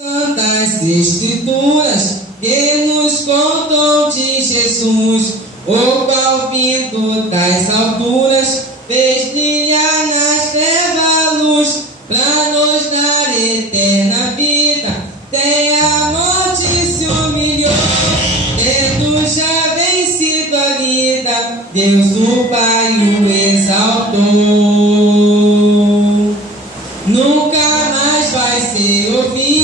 Santas Escrituras que nos contam de Jesus, o qual vindo das alturas fez brilhar nas trevas luz, pra nos dar eterna vida. Até a morte se humilhou, tendo já vencido a vida, Deus o Pai o exaltou. Nunca mais vai ser ouvido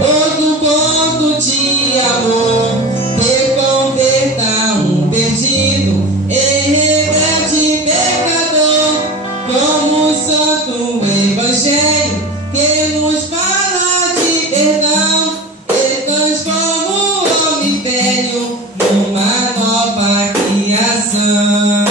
outro conto de amor que converta um perdido em rebelde pecador, como o santo evangelho que nos fala de perdão e transforma o homem velho numa nova criação.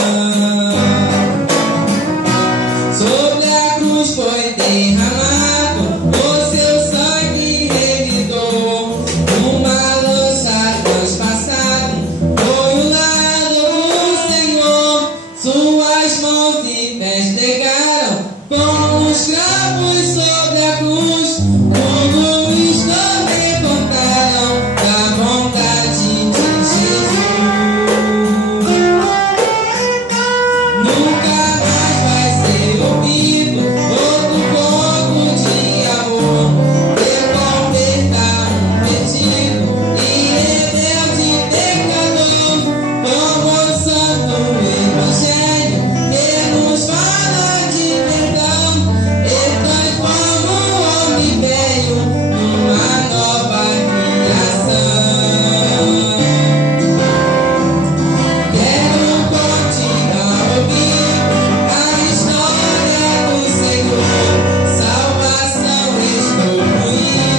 Sobre a cruz foi derramado o seu sangue remidor, uma lança transpassada foi o lado do Senhor. Suas mãos e pés pregaram como os cravos sobre a cruz, tudo isto recontaram da vontade de Jesus. Nunca mais vai ser ouvido outro conto de amor que converta um perdido em rebelde pecador, como o santo evangelho que nos fala de perdão e transforma o homem velho numa nova criação. Quero continuar ouvindo a história do Senhor, salvação estou ruindo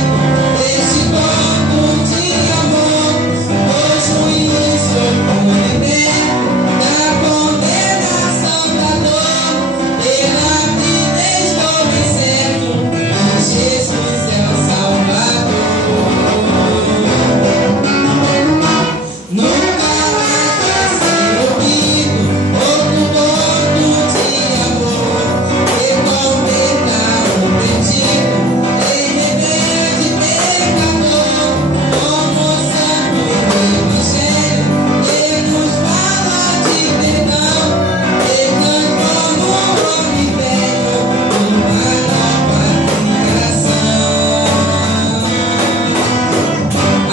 deste conto de amor, pois juízo como liberto da condenação da dor, pela vida estou bem certo que Jesus é o Salvador. Nunca mais vai ser ouvido outro conto de amor que converta um perdido em rebelde pecador, como o santo evangelho que nos fala de perdão e transforma o homem velho numa nova criação.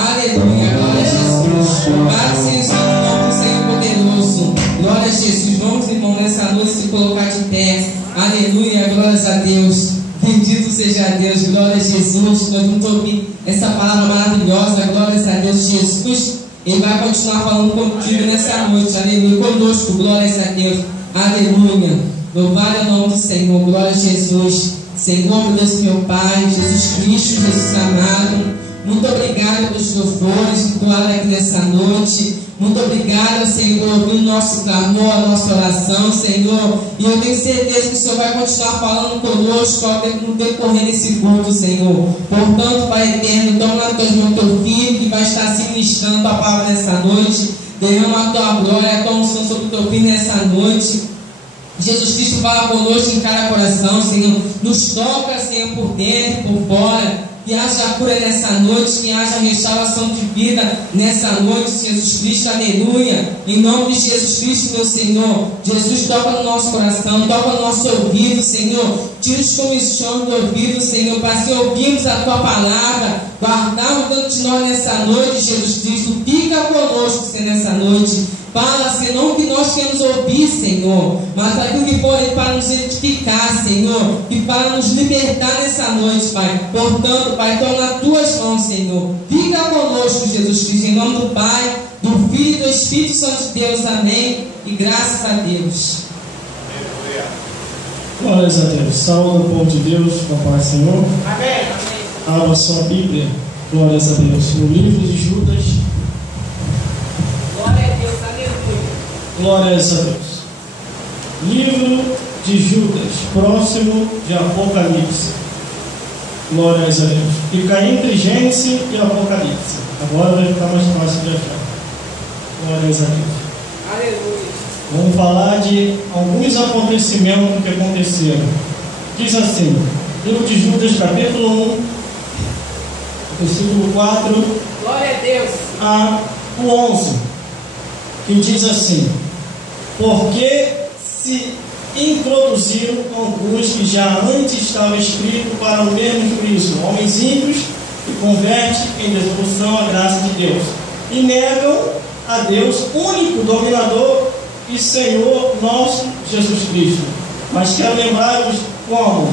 Aleluia, glória a Jesus. Louvado seja o nome do Senhor poderoso. Glória a Jesus. Vamos, irmão, nessa noite se colocar de pé. Aleluia, glórias a Deus. Bendito seja Deus, glória a Jesus. Nós vamos ouvir essa palavra maravilhosa. Glórias a Deus, Jesus. Ele vai continuar falando contigo nessa noite. Aleluia, conosco. Glórias a Deus. Aleluia. Louvado é o nome do Senhor. Glória a Jesus. Senhor, meu Deus, meu Pai, Jesus Cristo, Jesus amado. Muito obrigado pelos louvores, glória aqui nessa noite. Muito obrigado, Senhor, ouvindo o nosso clamor, a nossa oração, Senhor. E eu tenho certeza que o Senhor vai continuar falando conosco no decorrer desse culto, Senhor. Portanto, Pai eterno, toma nas tuas mãos teu filho que vai estar se ministrando a palavra nessa noite. Derrama a tua glória, a tua unção sobre o teu filho nessa noite. Jesus Cristo fala conosco em cada coração, Senhor. Nos toca, Senhor, por dentro e por fora. Que haja cura nessa noite, que haja restauração de vida nessa noite, Jesus Cristo, aleluia. Em nome de Jesus Cristo, meu Senhor. Jesus, toca no nosso coração, toca no nosso ouvido, Senhor. Tira os comichões do ouvido, Senhor, para se ouvirmos a tua palavra, guardarmos dentro de nós nessa noite, Jesus Cristo. Fica conosco, Senhor, nessa noite. Fala, Senhor, não que nós queremos ouvir, Senhor, mas aquilo que for para nos edificar, Senhor, e para nos libertar nessa noite, Pai. Portanto, Pai, toma nas tuas mãos, Senhor. Fica conosco, Jesus Cristo, em nome do Pai, do Filho e do Espírito Santo de Deus. Amém. E graças a Deus. Glórias a Deus. Saúde o povo de Deus, com a paz, Senhor. Amém. Abra sua Bíblia. Glórias a Deus. No livro de Judas. Glórias a Deus. Livro de Judas, próximo de Apocalipse. Glórias a Deus. Fica entre Gênesis e Apocalipse. Agora vai ficar mais fácil de achar. Glórias a Deus. Aleluia. Vamos falar de alguns acontecimentos que aconteceram. Diz assim, livro de Judas, capítulo 1, versículo 4 Glória a Deus. a o 11, que diz assim: porque se introduziram alguns que já antes estava escrito para o mesmo juízo, homens ímpios, que convertem em dissolução a graça de Deus, e negam a Deus, único dominador e Senhor nosso Jesus Cristo. Mas quero lembrar-vos como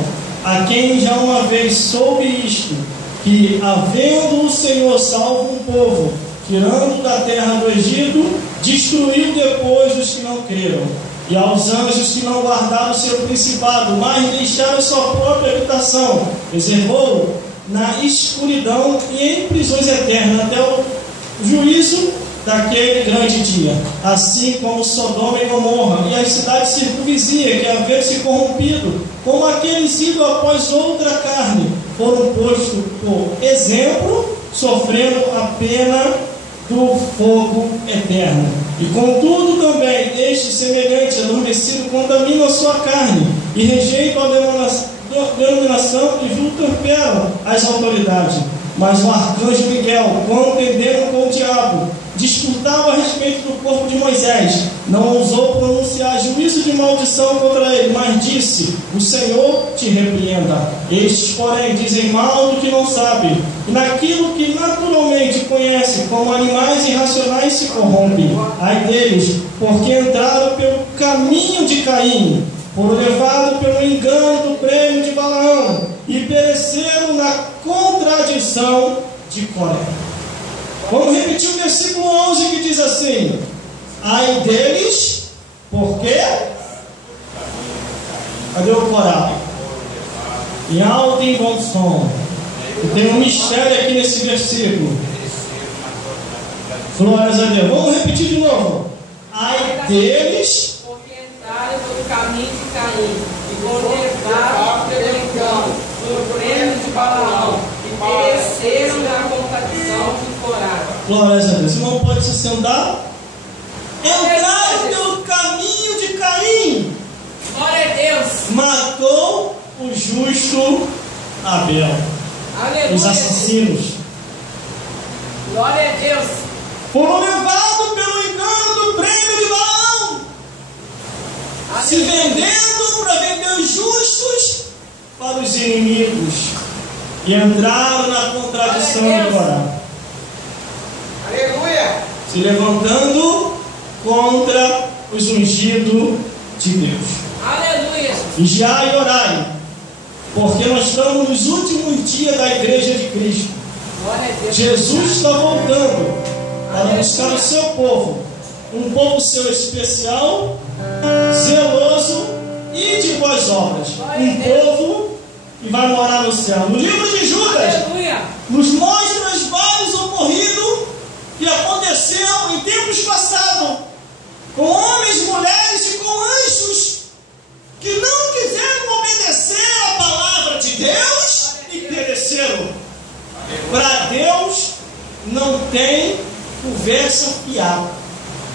a quem já uma vez soube isto, que havendo o Senhor salvo um povo, tirando da terra do Egito, destruiu depois os que não creram, e aos anjos que não guardaram seu principado, mas deixaram sua própria habitação, reservou na escuridão e em prisões eternas até o juízo daquele grande dia, assim como Sodoma e Gomorra e as cidades circunvizinhas, que havendo se corrompido, como aqueles idos após outra carne, foram postos por exemplo, sofrendo a pena do fogo eterno. E contudo também este semelhante adormecido contamina a sua carne, e rejeita a denominação e vituperam as autoridades. Mas o arcanjo Miguel, quando entenderam com o diabo, disputava a respeito do corpo de Moisés, não ousou pronunciar juízo de maldição contra ele, mas disse: o Senhor te repreenda. Estes, porém, dizem mal do que não sabem, e naquilo que naturalmente conhecem, como animais irracionais se corrompem. Ai deles, porque entraram pelo caminho de Caim, foram levados pelo engano do prêmio de Balaão, e pereceram na contradição de Coré. Vamos repetir o versículo 11, que diz assim: ai deles, porque... Cadê o coral? Em alto e em bom som. E tem um mistério aqui nesse versículo. Glórias a Deus. Vamos repetir de novo. Ai deles, porque entraram pelo caminho de Caim, e foram levados pelo engano, pelo prêmio de Balaão, e pereceram na contradição de Corá. glórias a Deus. Não pode se sentar. Entraram pelo caminho de Caim. Glória a Deus. Matou o justo Abel. Aleluia. Os assassinos Glória a Deus. foram levados pelo engano do prêmio de Balaão, se vendendo para vender os justos para os inimigos, e entraram na contradição de Corá, Aleluia. se levantando contra os ungidos de Deus. Aleluia. Vigiai e orai, porque nós estamos nos últimos dias da igreja de Cristo. Glória a Deus. Jesus está voltando para buscar o seu povo, um povo seu especial, zeloso e de boas obras, um povo que vai morar no céu. No livro de Judas Aleluia. nos mostra os vários ocorridos que aconteceram em tempos passados, com homens, mulheres e com anjos que não quiseram obedecer a palavra de Deus e pereceram. Para Deus não tem conversa fiada.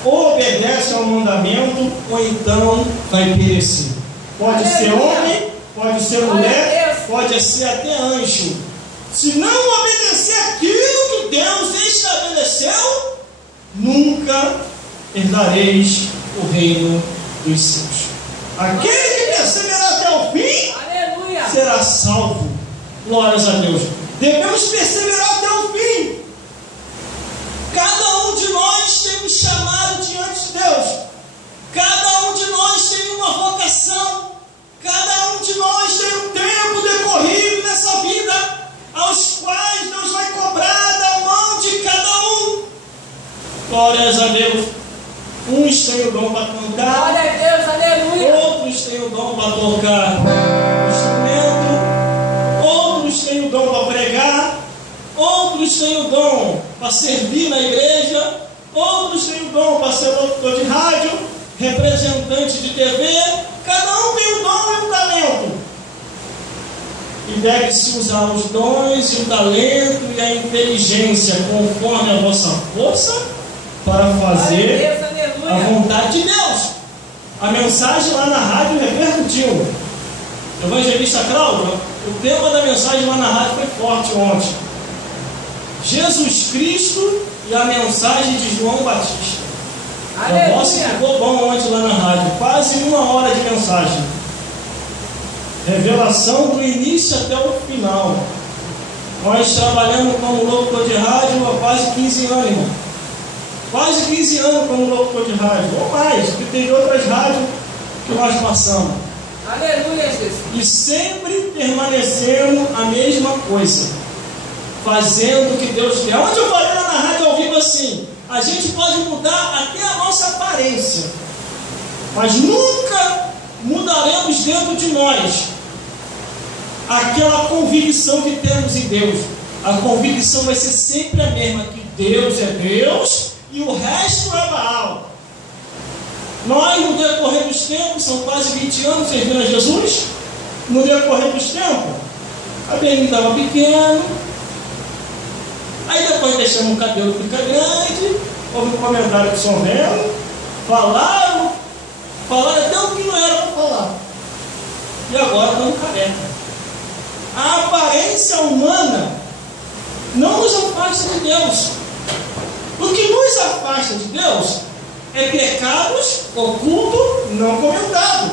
Ou obedece ao mandamento, ou então vai perecer. Pode ser homem, pode ser mulher, pode ser até anjo. Se não obedecer aquilo que Deus estabeleceu, nunca herdareis o reino dos céus. Aquele que perseverar até o fim, Aleluia. será salvo. Glórias a Deus. Devemos perseverar até o fim. Cada um de nós tem um chamado diante de Deus. Cada um de nós tem uma vocação. Cada um de nós tem um tempo decorrido nessa vida, aos quais Deus vai cobrar da mão de cada um. Glórias a Deus. Uns têm o dom para cantar, Glória a Deus. Aleluia. outros têm o dom para tocar instrumento, outros têm o dom para pregar, outros têm o dom para servir na igreja, outros têm o dom para ser locutor de rádio, representante de TV. Cada um tem um dom e um talento, e deve-se usar os dons e o talento e a inteligência conforme a vossa força para fazer a vontade de Deus. A mensagem lá na rádio repercutiu. Evangelista Cláudio, o tema da mensagem lá na rádio foi forte ontem. Jesus Cristo e a mensagem de João Batista. Nossa, ficou bom ontem lá na rádio, quase 1 hora de mensagem. Revelação do início até o final. Nós trabalhamos como locutor de rádio há quase 15 anos, irmão. Quase 15 anos como locutor de rádio, ou mais, porque tem outras rádios que nós passamos. Aleluia, Jesus. E sempre permanecendo a mesma coisa, fazendo o que Deus quer. Onde eu falei lá na rádio ao vivo assim, a gente pode mudar até a nossa aparência, mas nunca mudaremos dentro de nós aquela convicção que temos em Deus. A convicção vai ser sempre a mesma, que Deus é Deus e o resto é Baal. Nós, no decorrer dos tempos, são quase 20 anos servindo a Jesus. No decorrer dos tempos, a Beni estava pequeno, aí depois deixamos o cabelo ficar grande, houve um comentário que são vendo, falaram até o que não era para falar, e agora estamos careca. A aparência humana não nos afasta de Deus. O que nos afasta de Deus é pecados ocultos, não comentados,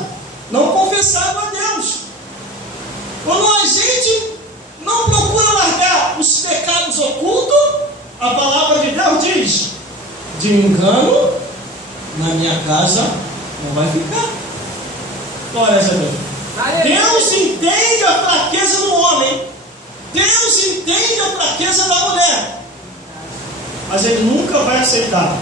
não confessados a Deus. Quando a gente não procura largar os pecados ocultos, a palavra de Deus diz: de engano na minha casa não vai ficar. Glória a Deus. Deus entende a fraqueza do homem, Deus entende a fraqueza da mulher, mas Ele nunca vai aceitar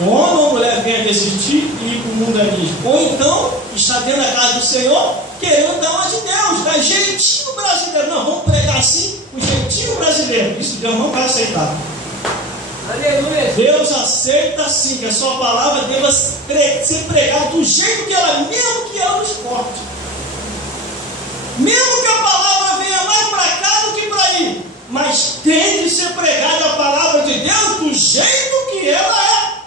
o homem ou a mulher venha desistir e ir para o mundanismo, ou então está dentro da casa do Senhor querendo dar uma de Deus, dar jeitinho brasileiro. Não, vamos pregar assim, o jeitinho brasileiro. Isso Deus não vai aceitar. Aleluia. Deus aceita sim que a sua palavra deva ser pregada do jeito que ela, mesmo que ela nos corte, mesmo que a palavra venha mais para cá do que para aí, mas tem que ser pregada a palavra de Deus do jeito que ela é.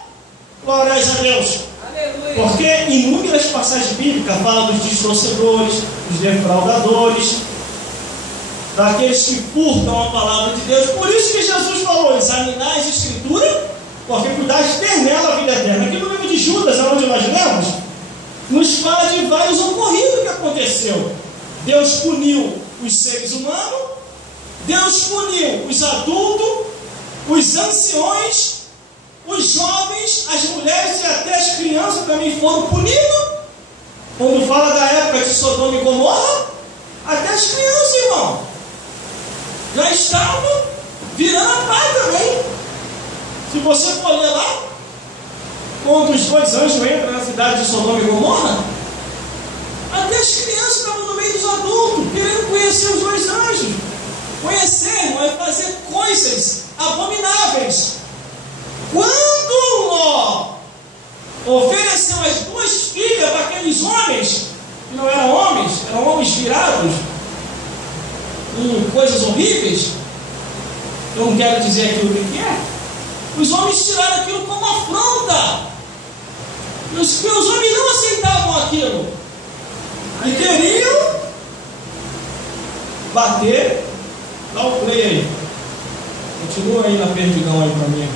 Glória a Deus. Aleluia. Porque inúmeras passagens bíblicas falam dos distorcedores, dos defraudadores, daqueles que furtam a palavra de Deus. Por isso que Jesus falou: examinar as Escrituras, porque cuidais ter nela a vida eterna. Aqui no livro de Judas, onde nós lemos, nos fala de vários ocorridos que aconteceu. Deus puniu os seres humanos, Deus puniu os adultos, os anciões, os jovens, as mulheres e até as crianças também foram punidos. Quando fala da época de Sodoma e Gomorra, até as crianças, irmão, já estavam virando a pá também. Se você for ler lá, quando os 2 anjos entram na cidade de Sodoma e Gomorra, até as crianças estavam no meio dos adultos, querendo conhecer os 2 anjos. Conhecer, irmão, é fazer coisas abomináveis. Quando Ló ofereceu as 2 filhas para aqueles homens, que não eram homens virados em coisas horríveis, eu não quero dizer aquilo que é, os homens tiraram aquilo como afronta. Os homens não aceitavam aquilo e queriam bater. Dá o play aí, continua aí na perdigão aí para mim.